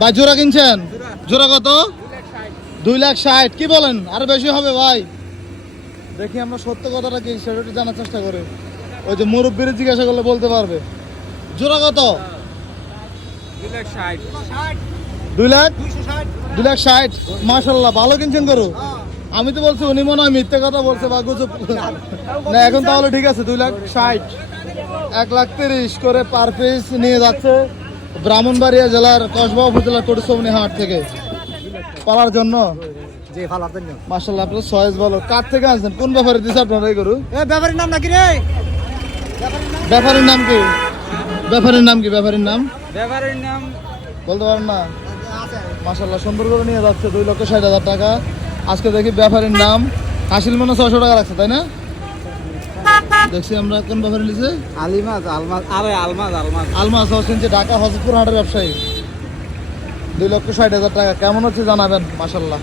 ভাই জোড়া কিনছেন? জোড়া কত? 2,60,000। কি বলেন, আরো বেশি হবে ভাই? দেখি আমরা সত্য কথাটা কি সেটা একটু জানার চেষ্টা করি। ওই যে মুরব্বীর জিজ্ঞাসা করলে বলতে পারবে। জোড়া কত? 2,60,000। মাশাল্লাহ, ভালো কিনছেন গরু। আমি তো বলছি উনি মনে হয় মিথ্যে কথা বলছে বা গুজব। না এখন তাহলে ঠিক আছে, 2,60,000। 1,30,000 করে পার পিস নিয়ে যাচ্ছে ব্রাহ্মণবাড়িয়া জেলার কসবা উপজেলার কটুসবনি হাট থেকে পালার জন্য। জি ফালার জন্য। মাশাল্লাহ, আপনার চয়েস ভালো। কার থেকে আসছেন? কোন ব্যাপারে দিচ্ছে আপনার এই গরু? ব্যাপারীর নাম নাকি রে? ব্যাপারের নাম কি? ব্যাপারের নাম কি? ব্যাপারের নাম ব্যাপারীর নাম বলতে পারেন না? মাশাল্লাহ, সুন্দর করে নিয়ে যাচ্ছে 2,60,000 টাকা। আজকে দেখি ব্যাপারীর নাম হাসিল মনে 600 টাকা রাখছে, তাই না? দেখছি আমরা কোন ব্যাপারে নিছে? আলিমাজ আলমাজ আরে আলমাজ আলমাজ আলমাস হোসেন, যে ঢাকা হজরতপুর হাটের ব্যবসায়ী। 2,60,000 টাকা। কেমন হচ্ছে জানাবেন। মাশাল্লাহ।